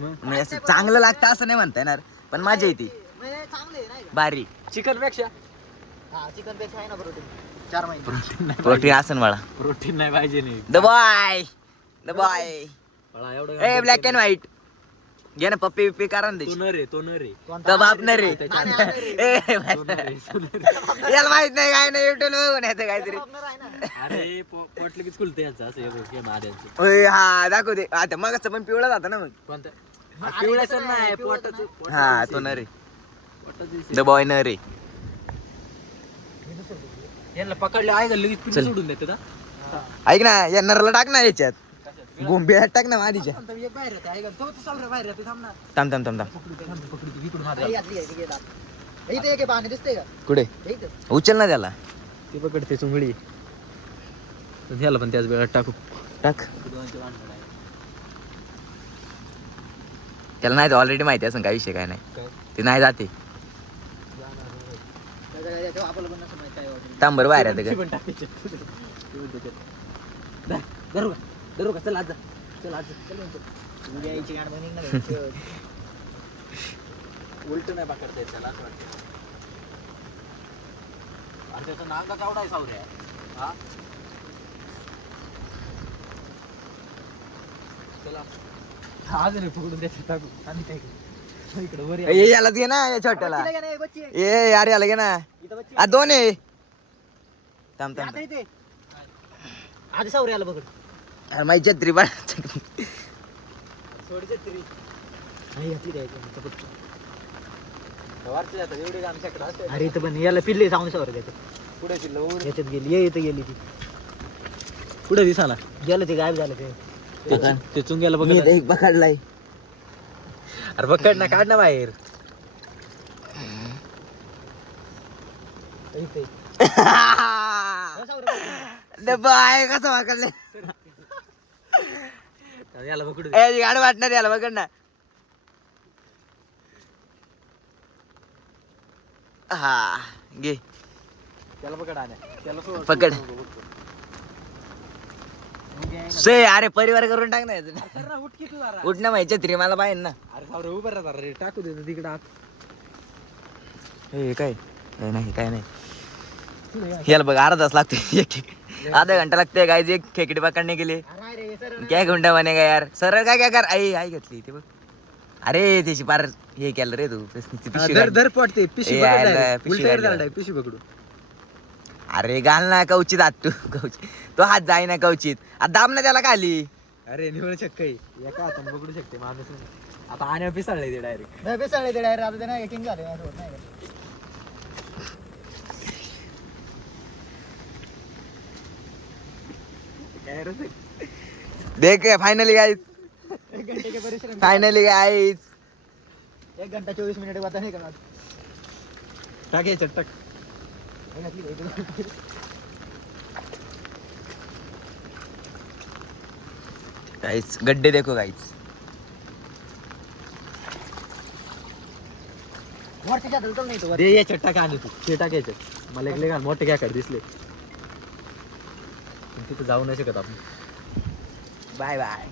म्हणजे असं चांगलं लागतं असं नाही म्हणता येणार, पण मजा येते भारी. चिकन पेक्षा चिकन पेक्षा आहे ना प्रोटीन. 4 महिने प्रोटीन असन मला. प्रोटीन नाही पाहिजे नाही. द बॉय मला एवढं ए ब्लॅक अँड व्हाईट घे ना, पप्पी बिप्पी करा ना तो त्याची. न रे तो न रे तो बाप न रे. तो न रे. याला माहित नाही काय नाही, युट्यूब बघून येतं काहीतरी. अरे पोटलं की खुलते याचं असं हे महाद्यांचं. ओय, हा दाखव दे. आता मग पण पिवळा जाता ना मग. कोणतं पिवळ्याचं नाही पोटाचं. हा तो न रे, द बॉय न रे. यांना पकडले आहे का लगेच पिन सोडून देते का? ऐक ना, या नरला टाक ना याच्यात, गोंबीला टाक ना मादीच्या. एक बाहेर राहते आहे का तो चाल रे बाहेर राहते. थांब ना थांब थांब थांब थांब. इकडून हात इथे एक पाणी दिसते का कुठे इथं? उचल ना त्याला, ते पकडते चुंगळी. ह्याला पण त्याच वेळात टाकू. टाक. त्याला नाही, ऑलरेडी माहिती असं काय विषय काय नाही, ते नाही जाते. आपल्याला पण नसं माहित काय वाटतं. तांबर बाहेर येते का? धरू का चल आज चल आज उद्या यायची गाड बनिंग ना. उलट नाही पकडता येत त्याला असं वाटतं. आणि त्याचं नांगा केवढा आहे सावऱ्या. हा चला आज रे पकडून द्यायचं टाकू आणि ते इकडे वर ए, याला घे ना, या छोट्याला. बच्ची नाही, बच्ची. ए यार याला घे ना. इथं बच्ची. आ दोन आहे. थांब थांब आता इथे. आधी सावरी आला बघ. अरे माझी छत्री पण. सोडचे तरी नाही घातली द्यायची. वरचे जातात एवढे आमच्याकडे असते. अरे इथं पण याला पिल्ले सावणी सावर त्याच्यात. पुढे चिल्लो याच्यात गेली, ये इथं गेली ती. पुढे दिसाला गेलं ते गायब झालं ते. ते चुंग्याला बघ. मी इथे एक पकडलाय. अरे पकड ना, काढ ना बाहेर. इथे. बाय कसं पकडले. याला पकडू दे. ए गाड वाटणार याला, पकड ना. हा घे त्याला पकड आण. त्याला सोड. पकड. से अरे परिवार करून टाक ना याचं. उठ की तू जरा. उठ ना, माझी छत्री मला पाहिजे ना. अरे सावरे उभं राहता रे, टाकू दे तिकडे आत. हे काय काय नाही काय नाही. याला बघ अर्धा तास लागते, आधा घंटा लागते गाय. एक खेकडी पकडणे गेले काय घंटा बनेगा यार. सरळ काय काय कर. आई घेतली ते बघ. अरे त्याची पार हे केलं रे तू. पिशवी धर काढ. धर पडते पिशवी ए, आयला, पकड. पिशवी उलट काढली. पिशवी पकडू. अरे घाल ना कवचित हात तू. कवचित तो हात जाई ना कवचित. आता दाब ना त्याला खाली. अरे निवळ शक्य एका हाताने पकडू शकते माणूस. आता आण्यावर पिसाळले ते डायरेक्ट. नाही बेसाळे ते डायरेक्ट. आता ते नाही किंग झाले माझ्यासोबत नाही का? देख फायनली गाईस, 1 घंटे के परिश्रम. फायनली गाईस. 1 घंटा 24 मिनिट वाता नाही करणार. टाक याच्यात टाक. नाही घातली का इथं? गाईस गड्डे देखो गाईस. वरती जात होतं नाही तो. दे याच्यात टाक आणि तू ते टाक याच्यात. मला एक लय घाल मोठे काय दिसले. पण तिथं जाऊ नाही शकत आपण. Bye bye.